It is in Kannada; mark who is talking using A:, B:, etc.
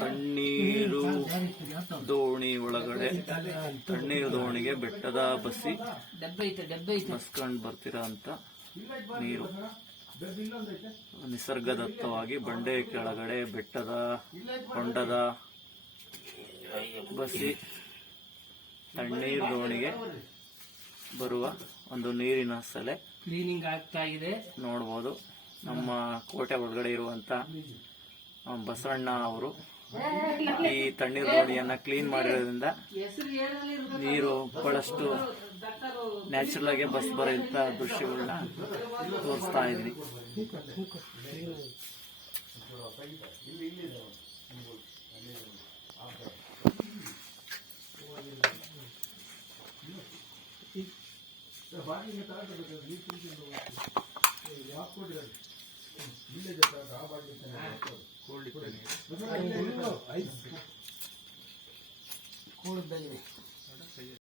A: ತಣ್ಣೀರು ದೋಣಿ ಒಳಗಡೆ ತಣ್ಣೀರು ದೋಣಿಗೆ ಬೆಟ್ಟದ ಬಸ್ಸಿ ಬಸ್ಕೊಂಡ್ ಬರ್ತಿರೋ ಅಂತ ನೀರು. ನಿಸರ್ಗದತ್ತವಾಗಿ ಬಂಡೆ ಕೆಳಗಡೆ ಬೆಟ್ಟದ ಹೊಂಡದ ಬಸಿ ತಣ್ಣೀರು ದೋಣಿಗೆ ಬರುವ ಒಂದು ನೀರಿನ ಸಲೆ
B: ಕ್ಲೀನಿಂಗ್ ಆಗ್ತಾ ಇದೆ.
A: ನೋಡ್ಬೋದು. ನಮ್ಮ ಕೋಟೆ ಒಳಗಡೆ ಇರುವಂತ ಬಸವಣ್ಣ ಅವರು. ಈ ತಣ್ಣೀರು ರೋಡಿಯನ್ನು ಕ್ಲೀನ್ ಮಾಡಿರೋದ್ರಿಂದ ನೀರು ಬಹಳಷ್ಟು ನ್ಯಾಚುರಲ್ ಆಗಿ ಬಸ್ ಬರೋಂಥ ದೃಶ್ಯಗಳನ್ನ ತೋರಿಸ್ತಾ ಇದ್ವಿ.
B: ಕೋಳಿ